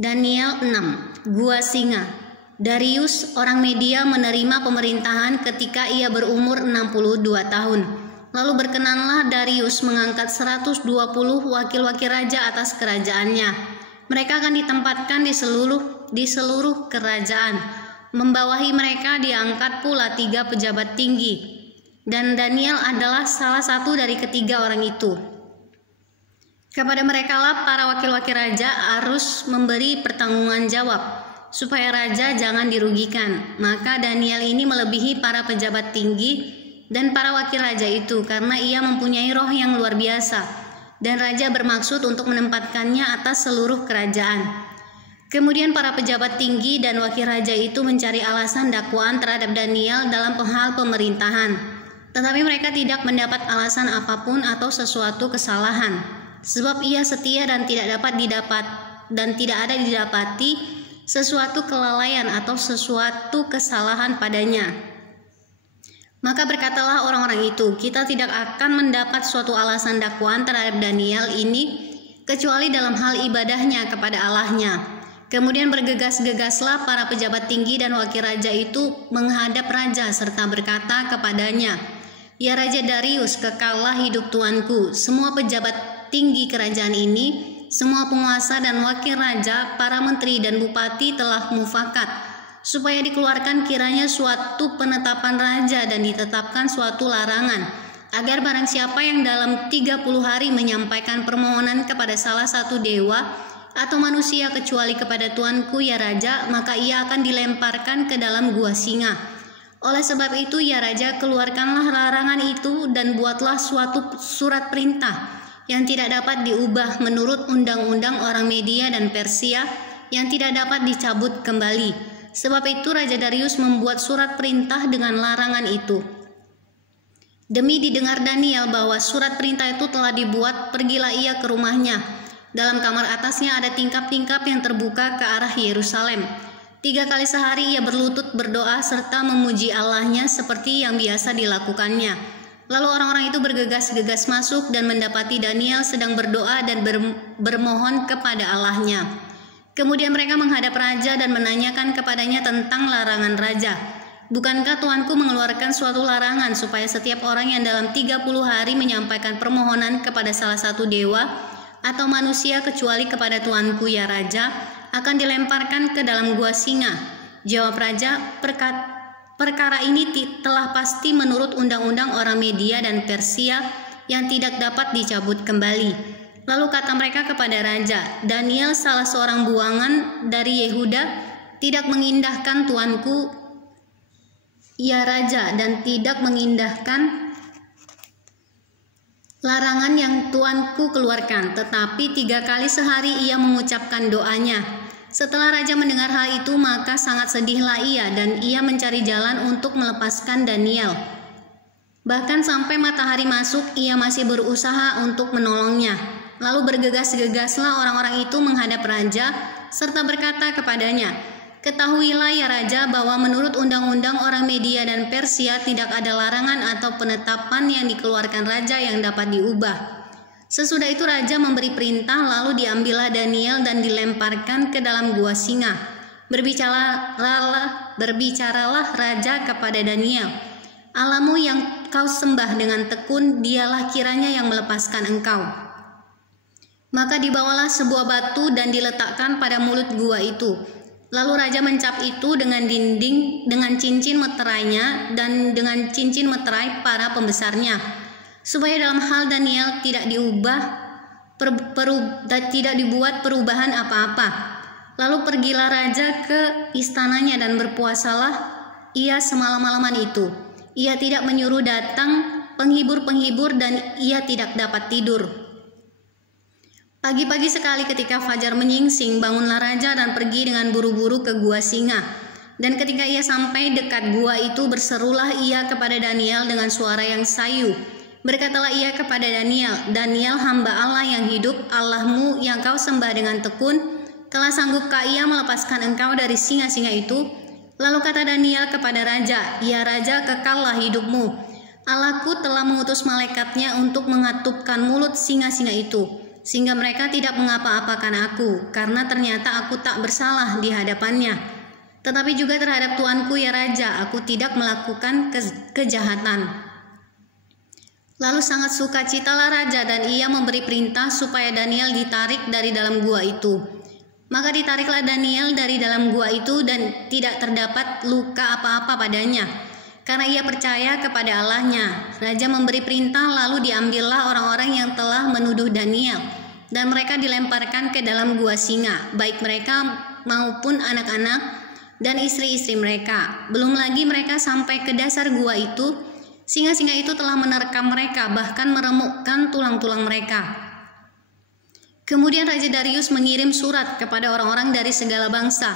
Daniel 6. Gua Singa. Darius orang Media menerima pemerintahan ketika ia berumur 62 tahun. Lalu berkenanlah Darius mengangkat 120 wakil-wakil raja atas kerajaannya. Mereka akan ditempatkan di seluruh kerajaan. Membawahi mereka diangkat pula 3 pejabat tinggi. Dan Daniel adalah salah satu dari ketiga orang itu. Kepada merekalah para wakil-wakil raja harus memberi pertanggungan jawab, supaya raja jangan dirugikan. Maka Daniel ini melebihi para pejabat tinggi dan para wakil raja itu, karena ia mempunyai roh yang luar biasa, dan raja bermaksud untuk menempatkannya atas seluruh kerajaan. Kemudian para pejabat tinggi dan wakil raja itu mencari alasan dakwaan terhadap Daniel dalam hal pemerintahan, tetapi mereka tidak mendapat alasan apapun atau sesuatu kesalahan. Sebab ia setia dan tidak ada didapati sesuatu kelalaian atau sesuatu kesalahan padanya. Maka berkatalah orang-orang itu, kita tidak akan mendapat suatu alasan dakwaan terhadap Daniel ini kecuali dalam hal ibadahnya kepada Allahnya. Kemudian bergegas-gegaslah para pejabat tinggi dan wakil raja itu menghadap raja serta berkata kepadanya, ya Raja Darius, kekallah hidup tuanku. Semua pejabat tinggi kerajaan ini, semua penguasa dan wakil raja, para menteri dan bupati telah mufakat, supaya dikeluarkan kiranya suatu penetapan raja dan ditetapkan suatu larangan, agar barang siapa yang dalam 30 hari menyampaikan permohonan kepada salah satu dewa atau manusia kecuali kepada tuanku ya raja, maka ia akan dilemparkan ke dalam gua singa. Oleh sebab itu ya raja, keluarkanlah larangan itu dan buatlah suatu surat perintah yang tidak dapat diubah menurut undang-undang orang Media dan Persia, yang tidak dapat dicabut kembali. Sebab itu Raja Darius membuat surat perintah dengan larangan itu. Demi didengar Daniel bahwa surat perintah itu telah dibuat, pergilah ia ke rumahnya. Dalam kamar atasnya ada tingkap-tingkap yang terbuka ke arah Yerusalem. 3 kali sehari ia berlutut berdoa serta memuji Allahnya seperti yang biasa dilakukannya. Lalu orang-orang itu bergegas-gegas masuk dan mendapati Daniel sedang berdoa dan bermohon kepada Allahnya. Kemudian mereka menghadap raja dan menanyakan kepadanya tentang larangan raja. Bukankah tuanku mengeluarkan suatu larangan supaya setiap orang yang dalam 30 hari menyampaikan permohonan kepada salah satu dewa atau manusia kecuali kepada tuanku ya raja, akan dilemparkan ke dalam gua singa? Jawab raja, perkara ini telah pasti menurut undang-undang orang Media dan Persia yang tidak dapat dicabut kembali. Lalu kata mereka kepada raja, Daniel salah seorang buangan dari Yehuda tidak mengindahkan tuanku ya raja, dan tidak mengindahkan larangan yang tuanku keluarkan, tetapi 3 kali sehari ia mengucapkan doanya. Setelah raja mendengar hal itu, maka sangat sedihlah ia, dan ia mencari jalan untuk melepaskan Daniel. Bahkan sampai matahari masuk, ia masih berusaha untuk menolongnya. Lalu bergegas-gegaslah orang-orang itu menghadap raja, serta berkata kepadanya, ketahuilah ya raja, bahwa menurut undang-undang orang Media dan Persia tidak ada larangan atau penetapan yang dikeluarkan raja yang dapat diubah. Sesudah itu raja memberi perintah, lalu diambillah Daniel dan dilemparkan ke dalam gua singa. Berbicaralah raja kepada Daniel, Allahmu yang kau sembah dengan tekun, dialah kiranya yang melepaskan engkau. Maka dibawalah sebuah batu dan diletakkan pada mulut gua itu. Lalu raja mencap itu dengan dinding, dengan cincin meterainya dan dengan cincin meterai para pembesarnya, supaya dalam hal Daniel tidak dibuat perubahan apa-apa. Lalu pergilah raja ke istananya dan berpuasalah ia semalam-malaman itu. Ia tidak menyuruh datang penghibur-penghibur dan ia tidak dapat tidur. Pagi-pagi sekali ketika fajar menyingsing, bangunlah raja dan pergi dengan buru-buru ke gua singa. Dan ketika ia sampai dekat gua itu, berserulah ia kepada Daniel dengan suara yang sayu. Berkatalah ia kepada Daniel, Daniel hamba Allah yang hidup, Allahmu yang kau sembah dengan tekun, telah sanggupkah ia melepaskan engkau dari singa-singa itu? Lalu kata Daniel kepada raja, ya raja, kekallah hidupmu. Allahku telah mengutus malaikatnya untuk mengatupkan mulut singa-singa itu. sehingga mereka tidak mengapa-apakan aku, karena ternyata aku tak bersalah di hadapannya. Tetapi juga terhadap Tuanku ya Raja, aku tidak melakukan kejahatan." Lalu sangat sukacitalah raja, dan ia memberi perintah supaya Daniel ditarik dari dalam gua itu. Maka ditariklah Daniel dari dalam gua itu, dan tidak terdapat luka apa-apa padanya, karena ia percaya kepada Allahnya. Raja memberi perintah, lalu diambillah orang-orang yang telah menuduh Daniel, dan mereka dilemparkan ke dalam gua singa, baik mereka maupun anak-anak dan istri-istri mereka. Belum lagi mereka sampai ke dasar gua itu, singa-singa itu telah menerkam mereka, bahkan meremukkan tulang-tulang mereka. Kemudian Raja Darius mengirim surat kepada orang-orang dari segala bangsa,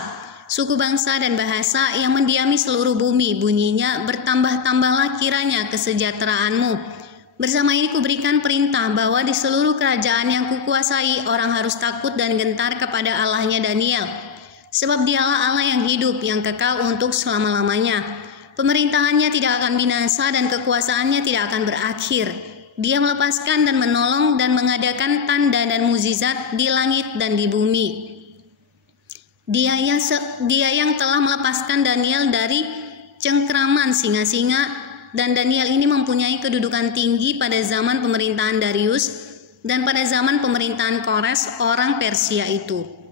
suku bangsa dan bahasa yang mendiami seluruh bumi. Bunyinya, "Bertambah-tambahlah kiranya kesejahteraanmu. Bersama ini kuberikan perintah bahwa di seluruh kerajaan yang kukuasai orang harus takut dan gentar kepada Allahnya Daniel, sebab dialah Allah yang hidup, yang kekal untuk selama-lamanya. Pemerintahannya tidak akan binasa dan kekuasaannya tidak akan berakhir. Dia melepaskan dan menolong dan mengadakan tanda dan mukjizat di langit dan di bumi. Dia yang telah melepaskan Daniel dari cengkraman singa-singa, dan Daniel ini mempunyai kedudukan tinggi pada zaman pemerintahan Darius dan pada zaman pemerintahan Kores orang Persia itu."